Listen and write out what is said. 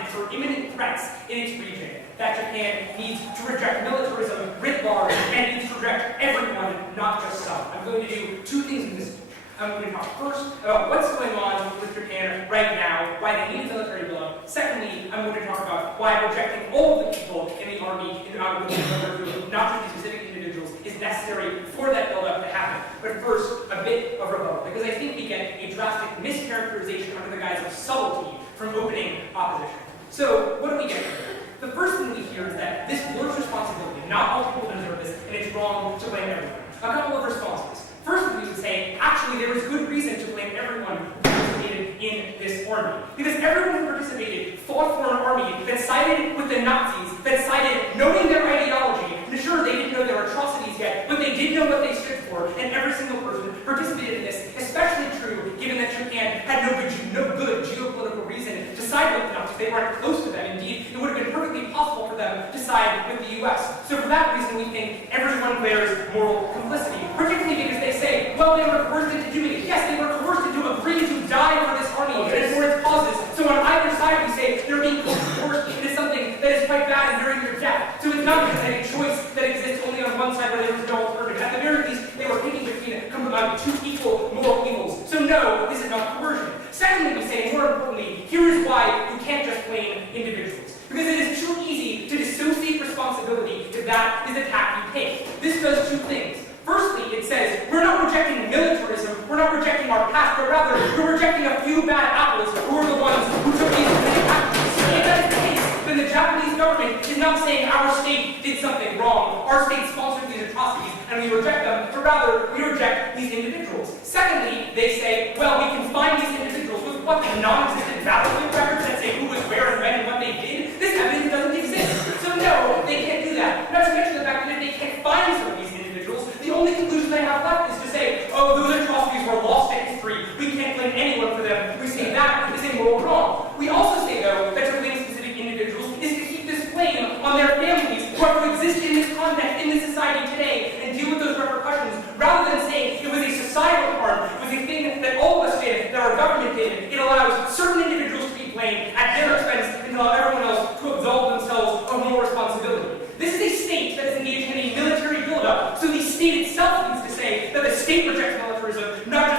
environment for imminent threats in its region, that Japan needs to reject militarism writ large and needs to reject everyone, not just some. I'm going to do two things in this speech. I'm going to talk first about what's going on with Japan right now, why they need a military buildup. Secondly, I'm going to talk about why rejecting all of the people in the army, not just the specific individuals, is necessary for that buildup to happen. But first, a bit of rebuttal, because I think we get a drastic mischaracterization under the guise of subtlety from opening opposition. So, what do we get here? The first thing we hear is that this blurs responsibility. Not all people deserve this, and it's wrong to blame everyone. A couple of responses. First, we would say, actually, there is good reason to blame everyone who participated in this army. Because everyone who participated fought for an army that sided with the Nazis, that sided knowing their ideology, and sure, they didn't know their atrocities yet, but they did know what they stood for, and every single person participated in this, especially true given that Japan had no good geopolitical reason to side with the Nazis. They weren't close to them. Indeed, it would have been perfectly possible for them to side with the U.S. So for that reason, we think everyone bears moral complicity, particularly because they say, well, they were coerced into doing it. Yes, they were coerced into agreeing to die for this army and for its causes. So on either side, we say they're being coerced into something that is quite bad and during their death. So it's not because they had a choice that exists only on one side where there was no alternative. At the very least, they were picking between two equal moral evils. So no, this is not coercion. Secondly, we say, more importantly, here is why you can't just blame individuals. Because it is too easy to dissociate responsibility if that is the tack you take. This does two things. Firstly, it says, we're not rejecting militarism, we're not rejecting our past, but rather, we're rejecting a few bad apples who are the ones who took these actions. If that is the case, then the Japanese government is not saying our state did something wrong, our state sponsored these atrocities, and we reject them, but rather, we reject these individuals. Secondly, they say, well, we can find these individuals with what the non-existent battlefield records that say who was where and when and what they did. This evidence doesn't exist. So no, they can't do that. Not to mention the fact that if they can't find some of these individuals, the only conclusion they have left is to say, oh, those atrocities were lost to history. We can't blame anyone for them. We say that is a moral wrong. We also say, though, that to blame specific individuals is to keep this blame on their families who have to exist in this context, in this society today, and deal with those repercussions, rather than saying it was a societal harm, it was a thing that all of us did, that our government did. It allows certain individuals to be blamed at their expense and allow everyone else to absolve themselves of moral responsibility. This is a state that is engaging in a military buildup, so the state itself needs to say that the state rejects militarism, not